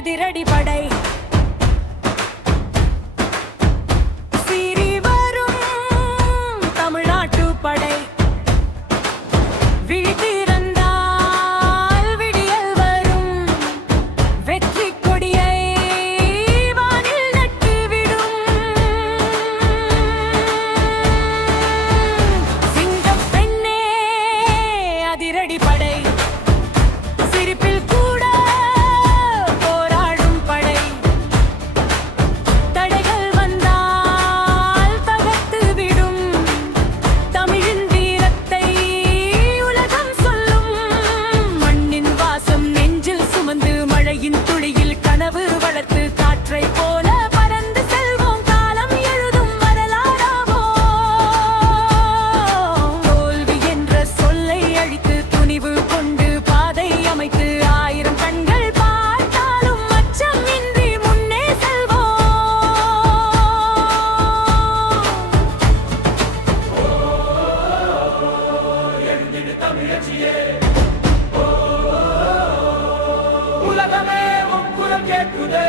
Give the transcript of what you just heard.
அதிரடி படை சீறி வரும் தமிழ்நாட்டு படை விழித்திருந்தால் விடியல் வரும் வெற்றி கொடியை வானில் நட்டுவிடும் சிங்கப் பெண்ணே அதிரடி படை சிரிப்பில் கூட போராடும் படை தடைகள் வந்தால் தகர்த்துவிடும் தமிழின் வீரத்தை உலகம் சொல்லும் மண்ணின் வாசம் நெஞ்சில் சுமந்து மழையின் துளியில் கனவு வளர்த்து காற்றை போல பறந்து செல்வோம் காலம் எழுதும் வரலாறாவோ தோல்வி என்ற சொல்லை அழித்து துணிவு கொண்டு பாதை அமைத்து ஆயிரம் கண்கள் பார்த்தாலும் அச்சம் இன்றி முன்னே செல்வோம் உலகமே உன் குரல் கேட்குதே